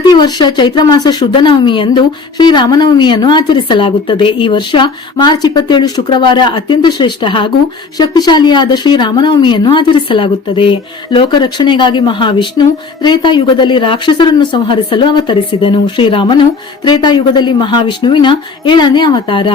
ಪ್ರತಿ ವರ್ಷ ಚೈತ್ರ ಮಾಸ ಶುದ್ಧ ನವಮಿಯಂದು ಶ್ರೀರಾಮನವಮಿಯನ್ನು ಆಚರಿಸಲಾಗುತ್ತದೆ. ಈ ವರ್ಷ ಮಾರ್ಚ್ 27 ಶುಕ್ರವಾರ ಅತ್ಯಂತ ಶ್ರೇಷ್ಠ ಹಾಗೂ ಶಕ್ತಿಶಾಲಿಯಾದ ಶ್ರೀರಾಮನವಮಿಯನ್ನು ಆಚರಿಸಲಾಗುತ್ತದೆ. ಲೋಕರಕ್ಷಣೆಗಾಗಿ ಮಹಾವಿಷ್ಣು ತ್ರೇತಾಯುಗದಲ್ಲಿ ರಾಕ್ಷಸರನ್ನು ಸಂಹರಿಸಲು ಅವತರಿಸಿದನು. ಶ್ರೀರಾಮನು ತ್ರೇತಾಯುಗದಲ್ಲಿ ಮಹಾವಿಷ್ಣುವಿನ 7ನೇ ಅವತಾರ.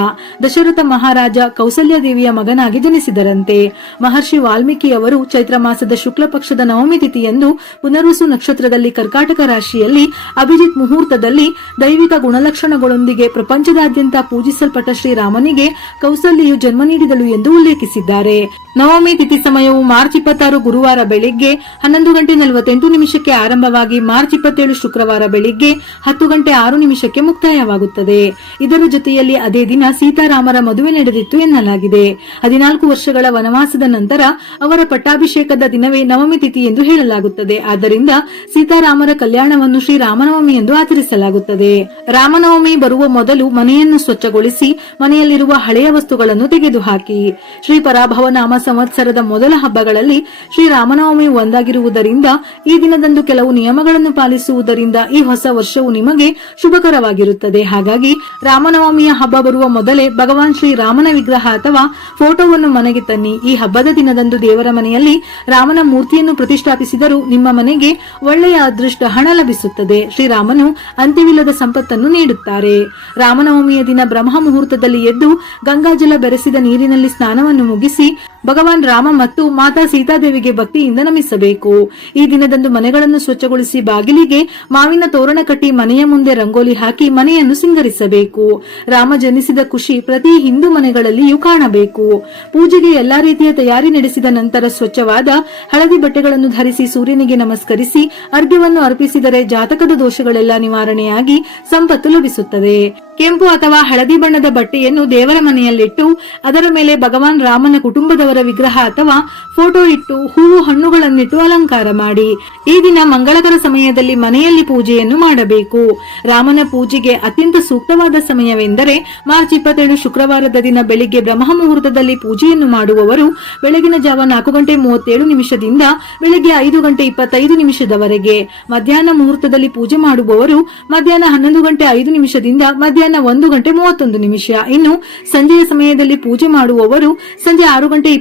ದಶರಥ ಮಹಾರಾಜ ಕೌಸಲ್ಯ ದೇವಿಯ ಮಗನಾಗಿ ಜನಿಸಿದರಂತೆ. ಮಹರ್ಷಿ ವಾಲ್ಮೀಕಿಯವರು ಚೈತ್ರ ಮಾಸದ ಶುಕ್ಲ ಪಕ್ಷದ ನವಮಿ ತಿಥಿಯಂದು ಪುನರ್ವಸು ನಕ್ಷತ್ರದಲ್ಲಿ ಕರ್ಕಾಟಕ ರಾಶಿಯಲ್ಲಿ ಅಭಿಜಿತ್ ಮುಹೂರ್ತದಲ್ಲಿ ದೈವಿಕ ಗುಣಲಕ್ಷಣಗಳೊಂದಿಗೆ ಪ್ರಪಂಚದಾದ್ಯಂತ ಪೂಜಿಸಲ್ಪಟ್ಟ ಶ್ರೀರಾಮನಿಗೆ ಕೌಸಲ್ಯೆಯು ಜನ್ಮ ನೀಡಿದಳು ಎಂದು ಉಲ್ಲೇಖಿಸಿದ್ದಾರೆ. ನವಮಿ ತಿಥಿ ಸಮಯವು ಮಾರ್ಚ್ 26 ಗುರುವಾರ ಬೆಳಿಗ್ಗೆ 11:48 ಆರಂಭವಾಗಿ ಮಾರ್ಚ್ 27 ಶುಕ್ರವಾರ ಬೆಳಿಗ್ಗೆ 10:06 ಮುಕ್ತಾಯವಾಗುತ್ತದೆ. ಇದರ ಜೊತೆಯಲ್ಲಿ ಅದೇ ದಿನ ಸೀತಾರಾಮರ ಮದುವೆ ನಡೆದಿತ್ತು ಎನ್ನಲಾಗಿದೆ. 14 ವರ್ಷಗಳ ವನವಾಸದ ನಂತರ ಅವರ ಪಟ್ಟಾಭಿಷೇಕದ ದಿನವೇ ನವಮಿ ತಿಥಿ ಎಂದು ಹೇಳಲಾಗುತ್ತದೆ. ಆದ್ದರಿಂದ ಸೀತಾರಾಮರ ಕಲ್ಯಾಣವನ್ನು ಶ್ರೀರಾಮನವಮಿ ಎಂದು ಆಚರಿಸಲಾಗುತ್ತದೆ. ರಾಮನವಮಿ ಬರುವ ಮೊದಲು ಮನೆಯನ್ನು ಸ್ವಚ್ಛಗೊಳಿಸಿ ಮನೆಯಲ್ಲಿರುವ ಹಳೆಯ ವಸ್ತುಗಳನ್ನು ತೆಗೆದುಹಾಕಿ. ಶ್ರೀ ಪರಾಭವ ನಾಮ ಸಂವತ್ಸರದ ಮೊದಲ ಹಬ್ಬಗಳಲ್ಲಿ ಶ್ರೀರಾಮನವಮಿ ಒಂದಾಗಿರುವುದರಿಂದ ಈ ದಿನದಂದು ಕೆಲವು ನಿಯಮಗಳನ್ನು ಪಾಲಿಸುವುದರಿಂದ ಈ ಹೊಸ ವರ್ಷವು ನಿಮಗೆ ಶುಭಕರವಾಗಿರುತ್ತದೆ. ಹಾಗಾಗಿ ರಾಮನವಮಿಯ ಹಬ್ಬ ಬರುವ ಮೊದಲೇ ಭಗವಾನ್ ಶ್ರೀರಾಮನ ವಿಗ್ರಹ ಅಥವಾ ಫೋಟೋವನ್ನು ಮನೆಗೆ ತನ್ನಿ. ಈ ಹಬ್ಬದ ದಿನದಂದು ದೇವರ ಮನೆಯಲ್ಲಿ ರಾಮನ ಮೂರ್ತಿಯನ್ನು ಪ್ರತಿಷ್ಠಾಪಿಸಿದರೂ ನಿಮ್ಮ ಮನೆಗೆ ಒಳ್ಳೆಯ ಅದೃಷ್ಟ ಹಣ ಲಭಿಸುತ್ತದೆ. ಶ್ರೀರಾಮನು ಅಂತ್ಯವಿಲ್ಲದ ಸಂಪತ್ತನ್ನು ನೀಡುತ್ತಾರೆ. ರಾಮನವಮಿಯ ದಿನ ಬ್ರಹ್ಮ ಮುಹೂರ್ತದಲ್ಲಿ ಎದ್ದು ಗಂಗಾಜಲ ಬೆರೆಸಿದ ನೀರಿನಲ್ಲಿ ಸ್ನಾನವನ್ನು ಮುಗಿಸಿ ಭಗವಾನ್ ರಾಮ ಮತ್ತು ಮಾತಾ ಸೀತಾದೇವಿಗೆ ಭಕ್ತಿಯಿಂದ ನಮಿಸಬೇಕು. ಈ ದಿನದಂದು ಮನೆಗಳನ್ನು ಸ್ವಚ್ಛಗೊಳಿಸಿ ಬಾಗಿಲಿಗೆ ಮಾವಿನ ತೋರಣ ಕಟ್ಟಿ ಮನೆಯ ಮುಂದೆ ರಂಗೋಲಿ ಹಾಕಿ ಮನೆಯನ್ನು ಸಿಂಗರಿಸಬೇಕು. ರಾಮ ಜನಿಸಿದ ಖುಷಿ ಪ್ರತಿ ಹಿಂದೂ ಮನೆಗಳಲ್ಲಿಯೂ ಕಾಣಬೇಕು. ಪೂಜೆಗೆ ಎಲ್ಲಾ ರೀತಿಯ ತಯಾರಿ ನಡೆಸಿದ ನಂತರ ಸ್ವಚ್ಛವಾದ ಹಳದಿ ಬಟ್ಟೆಗಳನ್ನು ಧರಿಸಿ ಸೂರ್ಯನಿಗೆ ನಮಸ್ಕರಿಸಿ ಅರ್ಘ್ಯವನ್ನು ಅರ್ಪಿಸಿದರೆ ಜಾತಕದ ದೋಷಗಳೆಲ್ಲ ನಿವಾರಣೆಯಾಗಿ ಸಂಪತ್ತು ಲಭಿಸುತ್ತದೆ. ಕೆಂಪು ಅಥವಾ ಹಳದಿ ಬಣ್ಣದ ಬಟ್ಟೆಯನ್ನು ದೇವರ ಮನೆಯಲ್ಲಿಟ್ಟು ಅದರ ಮೇಲೆ ಭಗವಾನ್ ರಾಮನ ಕುಟುಂಬದವರ ವಿಗ್ರಹ ಅಥವಾ ಫೋಟೋ ಇಟ್ಟು ಹೂವು ಹಣ್ಣುಗಳನ್ನಿಟ್ಟು ಅಲಂಕಾರ ಮಾಡಿ. ಈ ದಿನ ಮಂಗಳಕರ ಸಮಯದಲ್ಲಿ ಮನೆಯಲ್ಲಿ ಪೂಜೆಯನ್ನು ಮಾಡಬೇಕು. ರಾಮನ ಪೂಜೆಗೆ ಅತ್ಯಂತ ಸೂಕ್ತವಾದ ಸಮಯವೆಂದರೆ ಮಾರ್ಚ್ 27 ಶುಕ್ರವಾರದ ದಿನ ಬೆಳಿಗ್ಗೆ ಬ್ರಹ್ಮ ಮುಹೂರ್ತದಲ್ಲಿ ಪೂಜೆಯನ್ನು ಮಾಡುವವರು ಬೆಳಗಿನ ಜಾವ 4:37 ಬೆಳಗ್ಗೆ 5:25 ಮಧ್ಯಾಹ್ನ ಮುಹೂರ್ತದಲ್ಲಿ ಪೂಜೆ ಮಾಡುವವರು ಮಧ್ಯಾಹ್ನ 11:05 ಮಧ್ಯಾಹ್ನ 1:31. ಇನ್ನು ಸಂಜೆಯ ಸಮಯದಲ್ಲಿ ಪೂಜೆ ಮಾಡುವವರು ಸಂಜೆ 6:23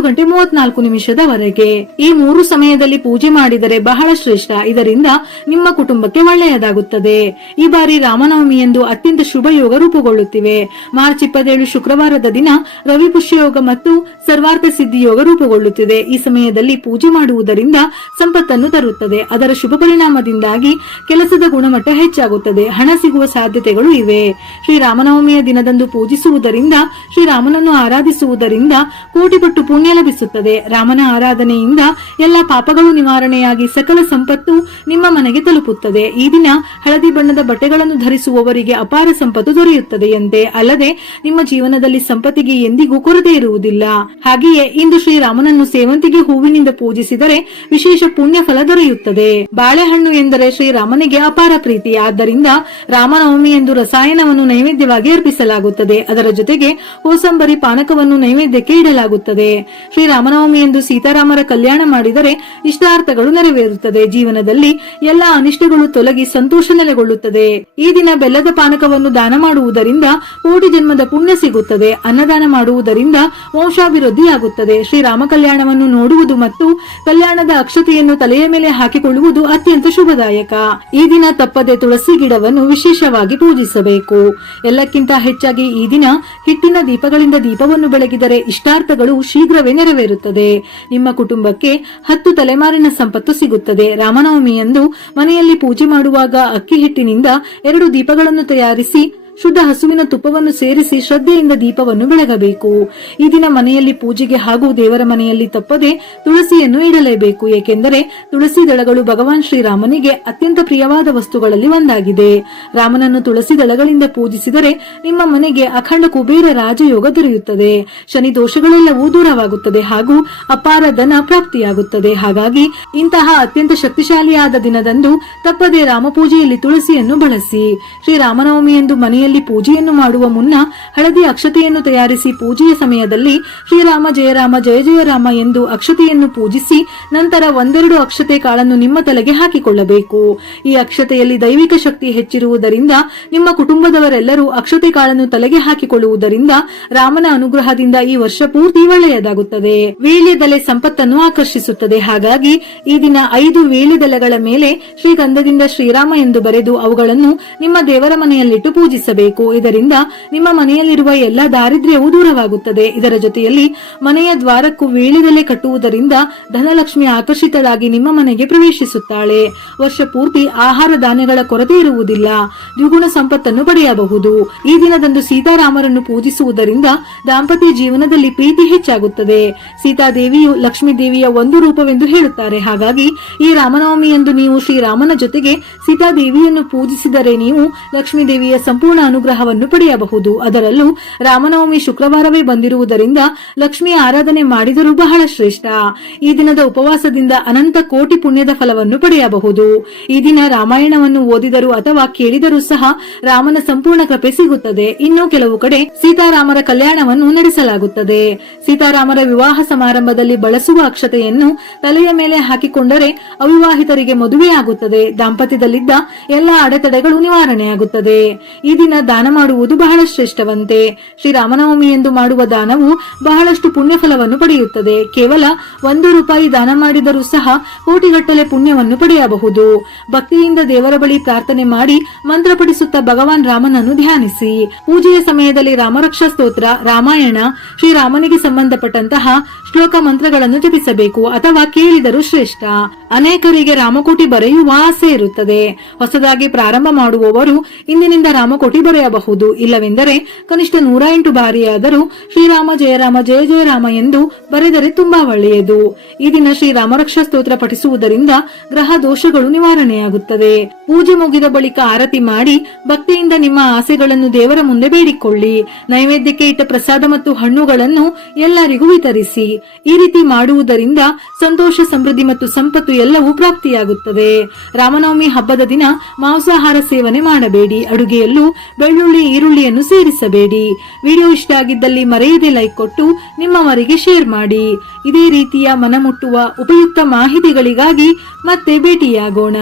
7:34 ಈ 3 ಸಮಯದಲ್ಲಿ ಪೂಜೆ ಮಾಡಿದರೆ ಬಹಳ ಶ್ರೇಷ್ಠ. ಇದರಿಂದ ನಿಮ್ಮ ಕುಟುಂಬಕ್ಕೆ ಒಳ್ಳೆಯದಾಗುತ್ತದೆ. ಈ ಬಾರಿ ರಾಮನವಮಿಯಂದು ಅತ್ಯಂತ ಶುಭ ಯೋಗ ರೂಪುಗೊಳ್ಳುತ್ತಿವೆ. ಮಾರ್ಚ್ 27 ಶುಕ್ರವಾರದ ದಿನ ರವಿ ಪುಷ್ಯಯೋಗ ಮತ್ತು ಸರ್ವಾರ್ಥ ಸಿದ್ಧಿ ಯೋಗ ರೂಪುಗೊಳ್ಳುತ್ತಿದೆ. ಈ ಸಮಯದಲ್ಲಿ ಪೂಜೆ ಮಾಡುವುದರಿಂದ ಸಂಪತ್ತನ್ನು ತರುತ್ತದೆ. ಅದರ ಶುಭ ಪರಿಣಾಮದಿಂದಾಗಿ ಕೆಲಸದ ಗುಣಮಟ್ಟ ಹೆಚ್ಚಾಗುತ್ತದೆ. ಹಣ ಸಿಗುವ ಸಾಧ್ಯತೆಗಳು ಇವೆ. ಶ್ರೀರಾಮನವಮಿಯ ದಿನದಂದು ಪೂಜಿಸುವುದರಿಂದ ಶ್ರೀರಾಮನನ್ನು ಆರಾಧಿಸುವುದರಿಂದ ಕೋಟಿಪಟ್ಟು ಪುಣ್ಯ ಲಭಿಸುತ್ತದೆ. ರಾಮನ ಆರಾಧನೆಯಿಂದ ಎಲ್ಲ ಪಾಪಗಳು ನಿವಾರಣೆಯಾಗಿ ಸಕಲ ಸಂಪತ್ತು ನಿಮ್ಮ ಮನೆಗೆ ತಲುಪುತ್ತದೆ. ಈ ದಿನ ಹಳದಿ ಬಣ್ಣದ ಬಟ್ಟೆಗಳನ್ನು ಧರಿಸುವವರಿಗೆ ಅಪಾರ ಸಂಪತ್ತು ದೊರೆಯುತ್ತದೆಯಂತೆ. ಅಲ್ಲದೆ ನಿಮ್ಮ ಜೀವನದಲ್ಲಿ ಸಂಪತ್ತಿಗೆ ಎಂದಿಗೂ ಕೊರತೆ ಇರುವುದಿಲ್ಲ. ಹಾಗೆಯೇ ಇಂದು ಶ್ರೀರಾಮನನ್ನು ಸೇವಂತಿಗೆ ಹೂವಿನಿಂದ ಪೂಜಿಸಿದರೆ ವಿಶೇಷ ಪುಣ್ಯ ಫಲ ದೊರೆಯುತ್ತದೆ. ಬಾಳೆಹಣ್ಣು ಎಂದರೆ ಶ್ರೀರಾಮನಿಗೆ ಅಪಾರ ಪ್ರೀತಿ. ಆದ್ದರಿಂದ ರಾಮನವಮಿ ಎಂದು ರಸಾಯನವನ್ನು ನೈವೇದ್ಯವಾಗಿ ಅರ್ಪಿಸಲಾಗುತ್ತದೆ. ಅದರ ಜೊತೆಗೆ ಕೋಸಂಬರಿ ಪಾನಕವನ್ನು ನೈವೇದ್ಯಕ್ಕೆ ಇಡಲಾಗುತ್ತದೆ. ಶ್ರೀರಾಮನವಮಿ ಎಂದು ಸೀತಾರಾಮರ ಕಲ್ಯಾಣ ಮಾಡಿದರೆ ಇಷ್ಟಾರ್ಥಗಳು ನೆರವೇರುತ್ತದೆ. ಜೀವನದಲ್ಲಿ ಎಲ್ಲಾ ಅನಿಷ್ಟಗಳು ತೊಲಗಿ ಸಂತೋಷ ನೆಲೆಗೊಳ್ಳುತ್ತದೆ. ಈ ದಿನ ಬೆಲ್ಲದ ಪಾನಕವನ್ನು ದಾನ ಮಾಡುವುದರಿಂದ ಕೋಟಿ ಜನ್ಮದ ಪುಣ್ಯ ಸಿಗುತ್ತದೆ. ಅನ್ನದಾನ ಮಾಡುವುದರಿಂದ ವಂಶಾಭಿವೃದ್ಧಿಯಾಗುತ್ತದೆ. ಶ್ರೀರಾಮ ಕಲ್ಯಾಣವನ್ನು ನೋಡುವುದು ಮತ್ತು ಕಲ್ಯಾಣದ ಅಕ್ಷತೆಯನ್ನು ತಲೆಯ ಮೇಲೆ ಹಾಕಿಕೊಳ್ಳುವುದು ಅತ್ಯಂತ ಶುಭದಾಯಕ. ಈ ದಿನ ತಪ್ಪದೆ ತುಳಸಿ ಗಿಡವನ್ನು ವಿಶೇಷವಾಗಿ ಪೂಜಿಸಬೇಕು. ಎಲ್ಲಕ್ಕಿಂತ ಹೆಚ್ಚಾಗಿ ಈ ದಿನ ಹಿಟ್ಟಿನ ದೀಪಗಳಿಂದ ದೀಪವನ್ನು ಬೆಳಗಿದರೆ ಇಷ್ಟಾರ್ಥಗಳು ಶೀಘ್ರವೇ ನೆರವೇರುತ್ತದೆ. ನಿಮ್ಮ ಕುಟುಂಬಕ್ಕೆ 10 ತಲೆಮಾರಿನ ಸಂಪತ್ತು ಸಿಗುತ್ತದೆ. ರಾಮನವಮಿಯಂದು ಮನೆಯಲ್ಲಿ ಪೂಜೆ ಮಾಡುವಾಗ ಅಕ್ಕಿ ಹಿಟ್ಟಿನಿಂದ 2 ದೀಪಗಳನ್ನು ತಯಾರಿಸಿ ಶುದ್ಧ ಹಸುವಿನ ತುಪ್ಪವನ್ನು ಸೇರಿಸಿ ಶ್ರದ್ಧೆಯಿಂದ ದೀಪವನ್ನು ಬೆಳಗಬೇಕು. ಈ ದಿನ ಮನೆಯಲ್ಲಿ ಪೂಜೆಗೆ ಹಾಗೂ ದೇವರ ಮನೆಯಲ್ಲಿ ತಪ್ಪದೆ ತುಳಸಿಯನ್ನು ಇಡಲೇಬೇಕು. ಏಕೆಂದರೆ ತುಳಸಿ ದಳಗಳು ಭಗವಾನ್ ಶ್ರೀರಾಮನಿಗೆ ಅತ್ಯಂತ ಪ್ರಿಯವಾದ ವಸ್ತುಗಳಲ್ಲಿ ಒಂದಾಗಿದೆ. ರಾಮನನ್ನು ತುಳಸಿ ದಳಗಳಿಂದ ಪೂಜಿಸಿದರೆ ನಿಮ್ಮ ಮನೆಗೆ ಅಖಂಡ ಕುಬೇರ ರಾಜಯೋಗ ದೊರೆಯುತ್ತದೆ. ಶನಿ ದೋಷಗಳೆಲ್ಲವೂ ದೂರವಾಗುತ್ತದೆ ಹಾಗೂ ಅಪಾರ ಧನ ಪ್ರಾಪ್ತಿಯಾಗುತ್ತದೆ. ಹಾಗಾಗಿ ಇಂತಹ ಅತ್ಯಂತ ಶಕ್ತಿಶಾಲಿಯಾದ ದಿನದಂದು ತಪ್ಪದೆ ರಾಮ ಪೂಜೆಯಲ್ಲಿ ತುಳಸಿಯನ್ನು ಬಳಸಿ. ಶ್ರೀರಾಮನವಮಿಯಂದು ಮನೆಯಲ್ಲಿ ಮನೆಯಲ್ಲಿ ಪೂಜೆಯನ್ನು ಮಾಡುವ ಮುನ್ನ ಹಳದಿ ಅಕ್ಷತೆಯನ್ನು ತಯಾರಿಸಿ ಪೂಜೆಯ ಸಮಯದಲ್ಲಿ ಶ್ರೀರಾಮ ಜಯ ರಾಮ ಜಯ ಜಯ ರಾಮ ಎಂದು ಅಕ್ಷತೆಯನ್ನು ಪೂಜಿಸಿ ನಂತರ ಒಂದೆರಡು ಅಕ್ಷತೆ ಕಾಳನ್ನು ನಿಮ್ಮ ತಲೆಗೆ ಹಾಕಿಕೊಳ್ಳಬೇಕು. ಈ ಅಕ್ಷತೆಯಲ್ಲಿ ದೈವಿಕ ಶಕ್ತಿ ಹೆಚ್ಚಿರುವುದರಿಂದ ನಿಮ್ಮ ಕುಟುಂಬದವರೆಲ್ಲರೂ ಅಕ್ಷತೆ ಕಾಳನ್ನು ತಲೆಗೆ ಹಾಕಿಕೊಳ್ಳುವುದರಿಂದ ರಾಮನ ಅನುಗ್ರಹದಿಂದ ಈ ವರ್ಷ ಪೂರ್ತಿ ಒಳ್ಳೆಯದಾಗುತ್ತದೆ. ವೀಳ್ಯದೆಲೆ ಸಂಪತ್ತನ್ನು ಆಕರ್ಷಿಸುತ್ತದೆ. ಹಾಗಾಗಿ ಈ ದಿನ 5 ವೀಳ್ಯದೆಲೆಗಳ ಮೇಲೆ ಶ್ರೀಗಂಧದಿಂದ ಶ್ರೀರಾಮ ಎಂದು ಬರೆದು ಅವುಗಳನ್ನು ನಿಮ್ಮ ದೇವರ ಮನೆಯಲ್ಲಿಟ್ಟು ಪೂಜಿಸಬೇಕು. ಇದರಿಂದ ನಿಮ್ಮ ಮನೆಯಲ್ಲಿರುವ ಎಲ್ಲಾ ದಾರಿದ್ರ್ಯವೂ ದೂರವಾಗುತ್ತದೆ. ಇದರ ಜೊತೆಯಲ್ಲಿ ಮನೆಯ ದ್ವಾರಕ್ಕೂ ವೀಳ್ಯದೆಲೆ ಕಟ್ಟುವುದರಿಂದ ಧನಲಕ್ಷ್ಮಿ ಆಕರ್ಷಿತಳಾಗಿ ನಿಮ್ಮ ಮನೆಗೆ ಪ್ರವೇಶಿಸುತ್ತಾಳೆ. ವರ್ಷ ಪೂರ್ತಿ ಆಹಾರ ಧಾನ್ಯಗಳ ಕೊರತೆ ಇರುವುದಿಲ್ಲ. ದ್ವಿಗುಣ ಸಂಪತ್ತನ್ನು ಪಡೆಯಬಹುದು. ಈ ದಿನದಂದು ಸೀತಾರಾಮರನ್ನು ಪೂಜಿಸುವುದರಿಂದ ದಾಂಪತ್ಯ ಜೀವನದಲ್ಲಿ ಪ್ರೀತಿ ಹೆಚ್ಚಾಗುತ್ತದೆ. ಸೀತಾದೇವಿಯು ಲಕ್ಷ್ಮೀ ದೇವಿಯ ಒಂದು ರೂಪವೆಂದು ಹೇಳುತ್ತಾರೆ. ಹಾಗಾಗಿ ಈ ರಾಮನವಮಿಯಂದು ನೀವು ಶ್ರೀರಾಮನ ಜೊತೆಗೆ ಸೀತಾದೇವಿಯನ್ನು ಪೂಜಿಸಿದರೆ ನೀವು ಲಕ್ಷ್ಮೀ ದೇವಿಯ ಸಂಪೂರ್ಣ ಅನುಗ್ರಹವನ್ನು ಪಡೆಯಬಹುದು. ಅದರಲ್ಲೂ ರಾಮನವಮಿ ಶುಕ್ರವಾರವೇ ಬಂದಿರುವುದರಿಂದ ಲಕ್ಷ್ಮಿ ಆರಾಧನೆ ಮಾಡಿದರೂ ಬಹಳ ಶ್ರೇಷ್ಠ. ಈ ದಿನದ ಉಪವಾಸದಿಂದ ಅನಂತ ಕೋಟಿ ಪುಣ್ಯದ ಫಲವನ್ನು ಪಡೆಯಬಹುದು. ಈ ದಿನ ರಾಮಾಯಣವನ್ನು ಓದಿದರೂ ಅಥವಾ ಕೇಳಿದರೂ ಸಹ ರಾಮನ ಸಂಪೂರ್ಣ ಕೃಪೆ ಸಿಗುತ್ತದೆ. ಇನ್ನು ಕೆಲವು ಕಡೆ ಸೀತಾರಾಮರ ಕಲ್ಯಾಣವನ್ನು ನಡೆಸಲಾಗುತ್ತದೆ. ಸೀತಾರಾಮರ ವಿವಾಹ ಸಮಾರಂಭದಲ್ಲಿ ಬಳಸುವ ಅಕ್ಷತೆಯನ್ನು ತಲೆಯ ಮೇಲೆ ಹಾಕಿಕೊಂಡರೆ ಅವಿವಾಹಿತರಿಗೆ ಮದುವೆಯಾಗುತ್ತದೆ. ದಾಂಪತ್ಯದಲ್ಲಿದ್ದ ಎಲ್ಲ ಅಡೆತಡೆಗಳು ನಿವಾರಣೆಯಾಗುತ್ತದೆ. ಈ ದಿನ ದಾನ ಮಾಡುವುದು ಬಹಳ ಶ್ರೇಷ್ಠವಂತೆ. ಶ್ರೀರಾಮನವಮಿ ಎಂದು ಮಾಡುವ ದಾನವು ಬಹಳಷ್ಟು ಪುಣ್ಯ ಫಲವನ್ನು ಪಡೆಯುತ್ತದೆ. ಕೇವಲ 1 ರೂಪಾಯಿ ದಾನ ಮಾಡಿದರೂ ಸಹ ಕೋಟಿಗಟ್ಟಲೆ ಪುಣ್ಯವನ್ನು ಪಡೆಯಬಹುದು. ಭಕ್ತಿಯಿಂದ ದೇವರ ಬಳಿ ಪ್ರಾರ್ಥನೆ ಮಾಡಿ ಮಂತ್ರ ಪಠಿಸುತ್ತಾ ಭಗವಾನ್ ರಾಮನನ್ನು ಧ್ಯಾನಿಸಿ. ಪೂಜೆಯ ಸಮಯದಲ್ಲಿ ರಾಮರಕ್ಷಾ ಸ್ತೋತ್ರ, ರಾಮಾಯಣ, ಶ್ರೀರಾಮನಿಗೆ ಸಂಬಂಧಪಟ್ಟಂತಹ ಶ್ಲೋಕ ಮಂತ್ರಗಳನ್ನು ಜಪಿಸಬೇಕು ಅಥವಾ ಕೇಳಿದರೂ ಶ್ರೇಷ್ಠ. ಅನೇಕರಿಗೆ ರಾಮಕೋಟಿ ಬರೆಯುವ ಆಸೆ ಇರುತ್ತದೆ. ಹೊಸದಾಗಿ ಪ್ರಾರಂಭ ಮಾಡುವವರು ಇಂದಿನಿಂದ ರಾಮಕೋಟಿ ಬರೆಯಬಹುದು. ಇಲ್ಲವೆಂದರೆ ಕನಿಷ್ಠ 108 ಬಾರಿಯಾದರೂ ಶ್ರೀರಾಮ ಜಯ ರಾಮ ಜಯ ಜಯ ರಾಮ ಎಂದು ಬರೆದರೆ ತುಂಬಾ ಒಳ್ಳೆಯದು. ಈ ದಿನ ಶ್ರೀರಾಮರಕ್ಷಾ ಸ್ತೋತ್ರ ಪಠಿಸುವುದರಿಂದ ಗ್ರಹ ದೋಷಗಳು ನಿವಾರಣೆಯಾಗುತ್ತದೆ. ಪೂಜೆ ಮುಗಿದ ಬಳಿಕ ಆರತಿ ಮಾಡಿ ಭಕ್ತಿಯಿಂದ ನಿಮ್ಮ ಆಸೆಗಳನ್ನು ದೇವರ ಮುಂದೆ ಬೇಡಿಕೊಳ್ಳಿ. ನೈವೇದ್ಯಕ್ಕೆ ಇಟ್ಟ ಪ್ರಸಾದ ಮತ್ತು ಹಣ್ಣುಗಳನ್ನು ಎಲ್ಲರಿಗೂ ವಿತರಿಸಿ. ಈ ರೀತಿ ಮಾಡುವುದರಿಂದ ಸಂತೋಷ, ಸಮೃದ್ಧಿ ಮತ್ತು ಸಂಪತ್ತು ಎಲ್ಲವೂ ಪ್ರಾಪ್ತಿಯಾಗುತ್ತದೆ. ರಾಮನವಮಿ ಹಬ್ಬದ ದಿನ ಮಾಂಸಾಹಾರ ಸೇವನೆ ಮಾಡಬೇಡಿ. ಅಡುಗೆಯಲ್ಲೂ ಬೆಳ್ಳುಳ್ಳಿ, ಈರುಳ್ಳಿಯನ್ನು ಸೇರಿಸಬೇಡಿ. ವಿಡಿಯೋ ಇಷ್ಟ ಆಗಿದ್ದಲ್ಲಿ ಮರೆಯದೆ ಲೈಕ್ ಕೊಟ್ಟು ನಿಮ್ಮವರಿಗೆ ಶೇರ್ ಮಾಡಿ. ಇದೇ ರೀತಿಯ ಮನಮುಟ್ಟುವ ಉಪಯುಕ್ತ ಮಾಹಿತಿಗಳಿಗಾಗಿ ಮತ್ತೆ ಭೇಟಿಯಾಗೋಣ.